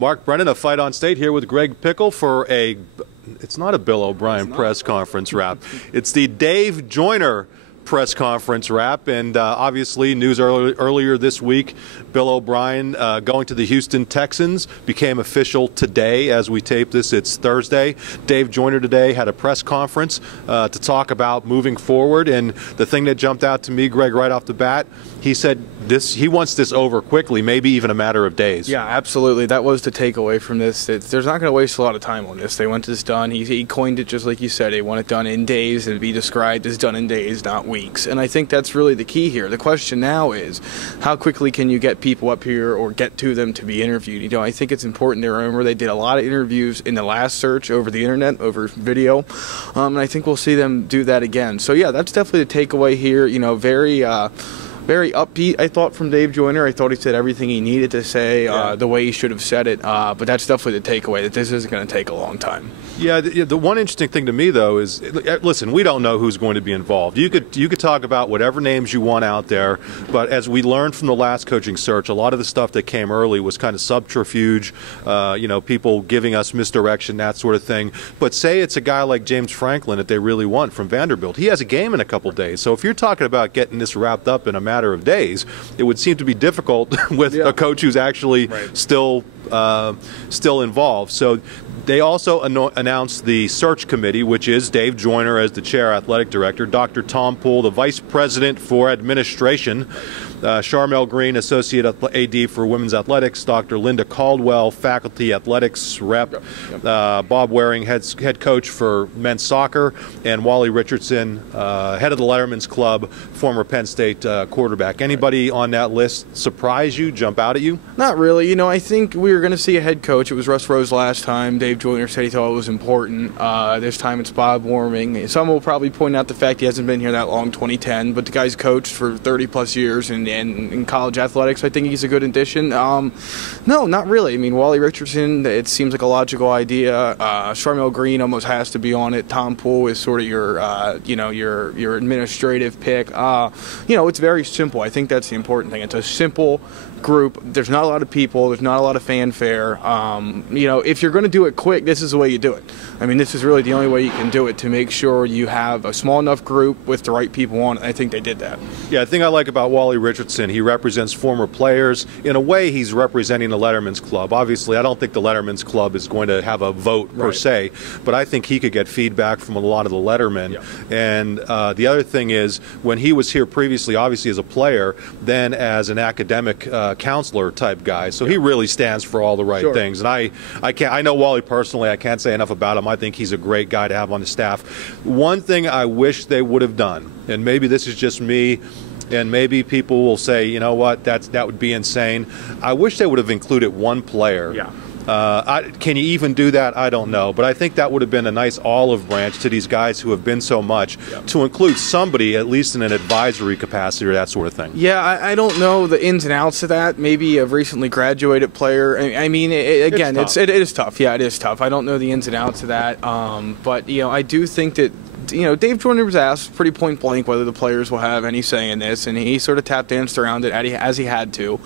Mark Brennan of Fight on State here with Greg Pickel for it's not a Bill O'Brien press conference wrap. It's the Dave Joyner press conference wrap, and obviously news earlier this week, Bill O'Brien going to the Houston Texans became official today as we tape this. It's Thursday. Dave Joyner today had a press conference to talk about moving forward, and the thing that jumped out to me, Greg, right off the bat, he said he wants this over quickly, maybe even a matter of days. Yeah, absolutely. That was the takeaway from this. There's not going to waste a lot of time on this. They want this done. He coined it just like you said. They want it done in days and be described as done in days, not weeks. And I think that's really the key here. The question now is, how quickly can you get people up here or get to them to be interviewed? You know, I think it's important to remember they did a lot of interviews in the last search over the internet, over video, and I think we'll see them do that again. So yeah, that's definitely the takeaway here. You know, very upbeat, I thought, from Dave Joyner. I thought he said everything he needed to say the way he should have said it. But that's definitely the takeaway, that this isn't going to take a long time. Yeah, the one interesting thing to me, though, is, listen, we don't know who's going to be involved. You could talk about whatever names you want out there, but as we learned from the last coaching search, a lot of the stuff that came early was kind of subterfuge, people giving us misdirection, that sort of thing. But say it's a guy like James Franklin that they really want from Vanderbilt. He has a game in a couple days. So if you're talking about getting this wrapped up in a matter of days, it would seem to be difficult with a coach who's actually still involved. So they also announced the search committee, which is Dave Joyner as the chair athletic director, Dr. Tom Poole, the vice president for administration, Charmel Green, associate AD for women's athletics, Dr. Linda Caldwell, faculty athletics rep, Bob Waring, head coach for men's soccer, and Wally Richardson, head of the Letterman's Club, former Penn State quarterback. Anybody on that list surprise you, jump out at you? Not really. You know, I think we were going to see a head coach. It was Russ Rose last time. Dave Joyner said he thought it was important. This time it's Bob Warming. Some will probably point out the fact he hasn't been here that long, 2010, but the guy's coached for 30-plus years in college athletics. I think he's a good addition. No, not really. I mean, Wally Richardson, it seems like a logical idea. Charmel Green almost has to be on it. Tom Poole is sort of your administrative pick. It's very simple. I think that's the important thing. It's a simple group. There's not a lot of people. There's not a lot of fanfare. If you're going to do it quick, this is the way you do it. I mean, this is really the only way you can do it to make sure you have a small enough group with the right people on it. I think they did that. Yeah, the thing I like about Wally Richardson, he represents former players. In a way, he's representing the Letterman's Club. Obviously, I don't think the Letterman's Club is going to have a vote per se, but I think he could get feedback from a lot of the Lettermen. Yeah. And the other thing is, when he was here previously, obviously as a player, then as an academic counselor type guy, so he really stands for all the right things. And I know Wally personally. I can't say enough about him. I think he's a great guy to have on the staff. One thing I wish they would have done, and maybe this is just me, and maybe people will say, you know what, that would be insane. I wish they would have included one player. Yeah. Can you even do that? I don't know. But I think that would have been a nice olive branch to these guys who have been so much, to include somebody at least in an advisory capacity or that sort of thing. Yeah, I don't know the ins and outs of that. Maybe a recently graduated player. I mean, it is tough. Yeah, it is tough. I don't know the ins and outs of that. But I do think that Dave Joyner was asked pretty point blank whether the players will have any say in this, and he sort of tap danced around it as he had to.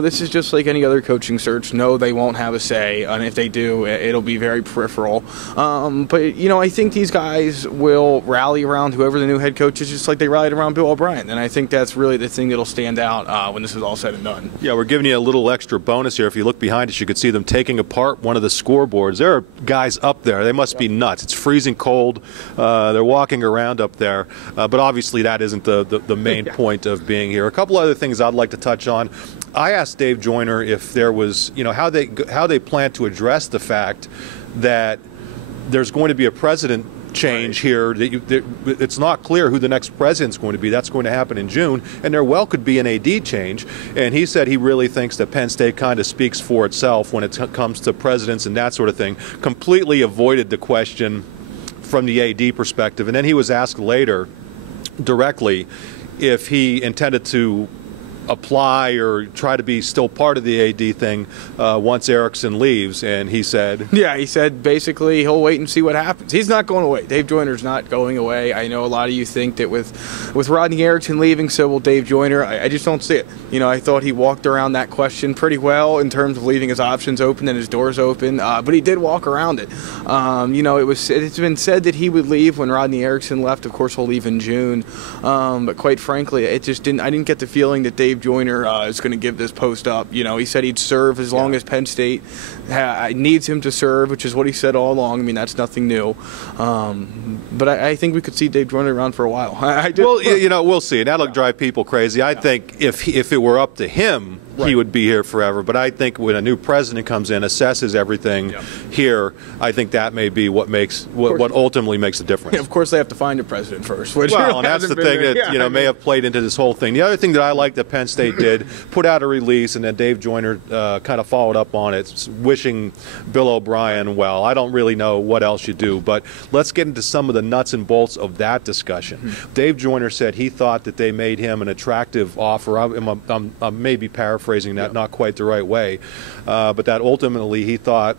This is just like any other coaching search. No, they won't have a say, and if they do, it'll be very peripheral. But I think these guys will rally around whoever the new head coach is, just like they rallied around Bill O'Brien, and I think that's really the thing that'll stand out when this is all said and done. Yeah, we're giving you a little extra bonus here. If you look behind us, you could see them taking apart one of the scoreboards. There are guys up there. They must be nuts. It's freezing cold. They're walking around up there, but obviously that isn't the main point of being here. A couple other things I'd like to touch on. I asked Dave Joyner if there was, how they plan to address the fact that there's going to be a president change here. It's not clear who the next president's going to be. That's going to happen in June, and there well could be an AD change. And he said he really thinks that Penn State kind of speaks for itself when it comes to presidents and that sort of thing. Completely avoided the question from the AD perspective. And then he was asked later directly if he intended to apply or try to be still part of the AD thing once Erickson leaves, and he said... Yeah, he said basically he'll wait and see what happens. He's not going away. Dave Joyner's not going away. I know a lot of you think that with Rodney Erickson leaving, so will Dave Joyner. I just don't see it. I thought he walked around that question pretty well in terms of leaving his options open and his doors open, but he did walk around it. It's been said that he would leave when Rodney Erickson left. Of course, he'll leave in June, but quite frankly, I didn't get the feeling that Dave Joyner is going to give this post up. He said he'd serve as long as Penn State needs him to serve, which is what he said all along. I mean, that's nothing new. But I think we could see Dave Joyner around for a while. Well, we'll see. That'll drive people crazy. I think if it were up to him, he would be here forever. But I think when a new president comes in, assesses everything here, I think that may be what ultimately makes the difference. Of course, they have to find a president first. Well, and that's the thing that may have played into this whole thing. The other thing that I like that Penn State did, put out a release, and then Dave Joyner kind of followed up on it, wishing Bill O'Brien well. I don't really know what else you do, but let's get into some of the nuts and bolts of that discussion. Dave Joyner said he thought that they made him an attractive offer. I'm maybe paraphrasing that not quite the right way, but that ultimately he thought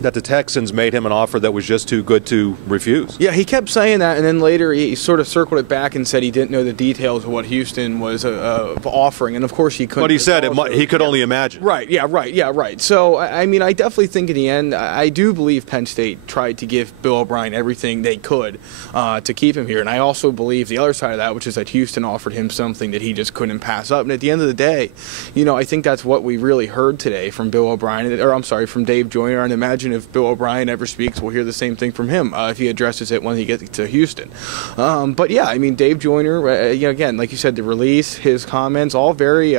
that the Texans made him an offer that was just too good to refuse. Yeah, he kept saying that, and then later he sort of circled it back and said he didn't know the details of what Houston was offering, and of course he couldn't. But he said he could only imagine. Right. So, I mean, I definitely think in the end, I do believe Penn State tried to give Bill O'Brien everything they could to keep him here, and I also believe the other side of that, which is that Houston offered him something that he just couldn't pass up, and at the end of the day, I think that's what we really heard today from Bill O'Brien, from Dave Joyner, and imagine if Bill O'Brien ever speaks, we'll hear the same thing from him if he addresses it when he gets to Houston. But yeah, I mean, Dave Joyner, again, like you said, the release, his comments, all very,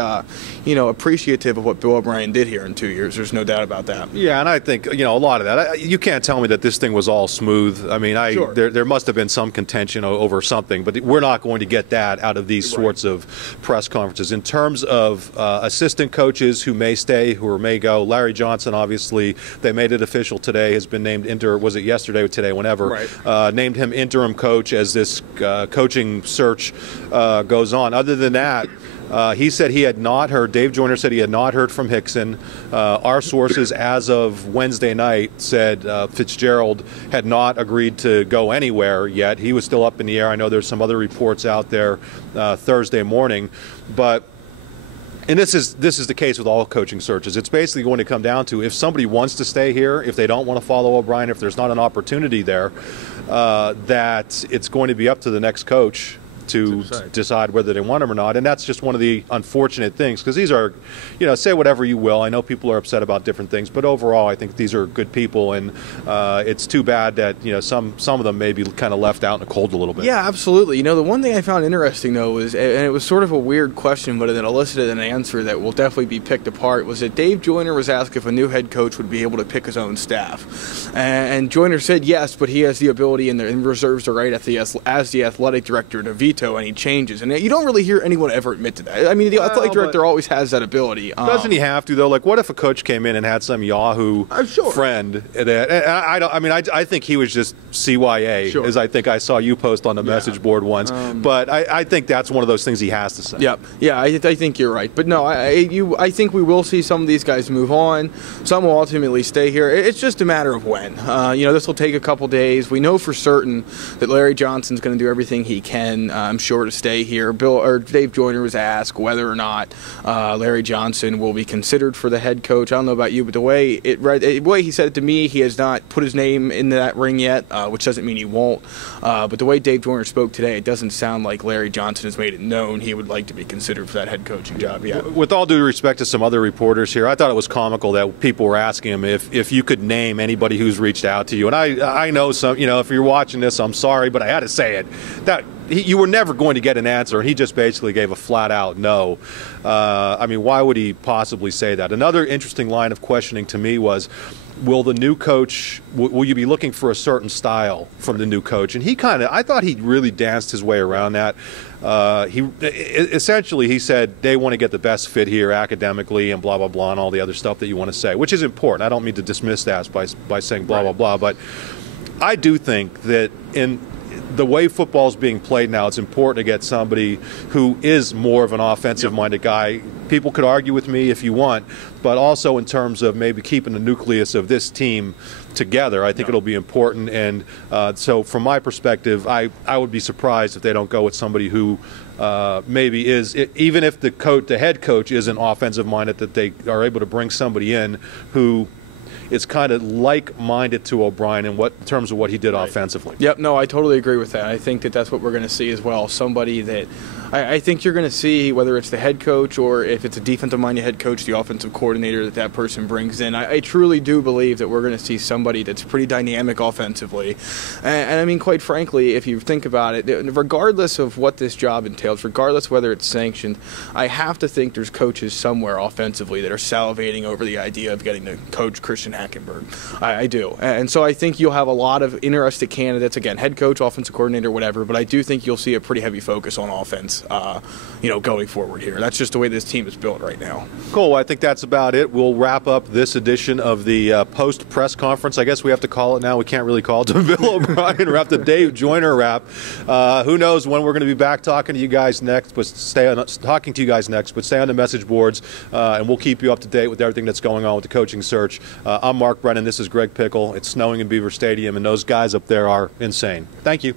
appreciative of what Bill O'Brien did here in 2 years. There's no doubt about that. Yeah, and I think, a lot of that. You can't tell me that this thing was all smooth. I mean, Sure. there must have been some contention over something, but we're not going to get that out of these sorts of press conferences. In terms of assistant coaches who may stay, who may go, Larry Johnson, obviously, they made it official today, has been named was it yesterday or today, whenever, named him interim coach as this coaching search goes on. Other than that, he said he had not heard, Dave Joyner said he had not heard from Hickson. Our sources as of Wednesday night said Fitzgerald had not agreed to go anywhere yet. He was still up in the air. I know there's some other reports out there Thursday morning, but and this is the case with all coaching searches. It's basically going to come down to if somebody wants to stay here, if they don't want to follow O'Brien, if there's not an opportunity there, that it's going to be up to the next coach to decide whether they want him or not. And that's just one of the unfortunate things, because these are, say whatever you will. I know people are upset about different things, but overall I think these are good people, and it's too bad that some of them may be kind of left out in the cold a little bit. Yeah, absolutely. The one thing I found interesting, though, was, and it was sort of a weird question, but it elicited an answer that will definitely be picked apart, was that Dave Joyner was asked if a new head coach would be able to pick his own staff. And Joyner said yes, but he has the ability and reserves the right as the athletic director to veto any changes, and you don't really hear anyone ever admit to that. I mean, the athletic director always has that ability. Doesn't he have to, though? Like, what if a coach came in and had some Yahoo friend? I think he was just CYA, as I think I saw you post on the message board once. But I think that's one of those things he has to say. Yeah, I think you're right. But no, I think we will see some of these guys move on. Some will ultimately stay here. It's just a matter of when. This will take a couple days. We know for certain that Larry Johnson's going to do everything he can, I'm sure, to stay here. Dave Joyner was asked whether or not Larry Johnson will be considered for the head coach. I don't know about you, but the way he said it to me, he has not put his name in that ring yet, which doesn't mean he won't. But the way Dave Joyner spoke today, it doesn't sound like Larry Johnson has made it known he would like to be considered for that head coaching job yet. With all due respect to some other reporters here, I thought it was comical that people were asking him if you could name anybody who's reached out to you. And I know some, if you're watching this, I'm sorry, but I had to say it. That you were never going to get an answer, and he just basically gave a flat-out no. Why would he possibly say that? Another interesting line of questioning to me was, will the new coach, will you be looking for a certain style from the new coach? And I thought he really danced his way around that. He said they want to get the best fit here academically and blah, blah, blah, and all the other stuff that you want to say, which is important. I don't mean to dismiss that by saying blah, blah, blah, but I do think that the way football is being played now, it's important to get somebody who is more of an offensive-minded guy. People could argue with me if you want, but also in terms of maybe keeping the nucleus of this team together, I think it'll be important. And so from my perspective, I would be surprised if they don't go with somebody who maybe is, even if the head coach isn't offensive-minded, that they are able to bring somebody in who is kind of like-minded to O'Brien in terms of what he did offensively. Yep, no, I totally agree with that. I think that that's what we're going to see as well. Somebody that I think you're going to see, whether it's the head coach or if it's a defensive-minded head coach, the offensive coordinator that person brings in. I truly do believe that we're going to see somebody that's pretty dynamic offensively. And I mean, quite frankly, if you think about it, regardless of what this job entails, regardless whether it's sanctioned, I have to think there's coaches somewhere offensively that are salivating over the idea of getting to coach Christian Hackenberg. I do. And so I think you'll have a lot of interested candidates, again, head coach, offensive coordinator, whatever, but I do think you'll see a pretty heavy focus on offense, going forward here. That's just the way this team is built right now. Cool. I think that's about it. We'll wrap up this edition of the post-press conference. I guess we have to call it now. We can't really call it the Bill O'Brien wrap, the Dave Joyner wrap. Who knows when we're going to be back talking to you guys next, but stay on the message boards, and we'll keep you up to date with everything that's going on with the coaching search. I'm Mark Brennan. This is Greg Pickel. It's snowing in Beaver Stadium, and those guys up there are insane. Thank you.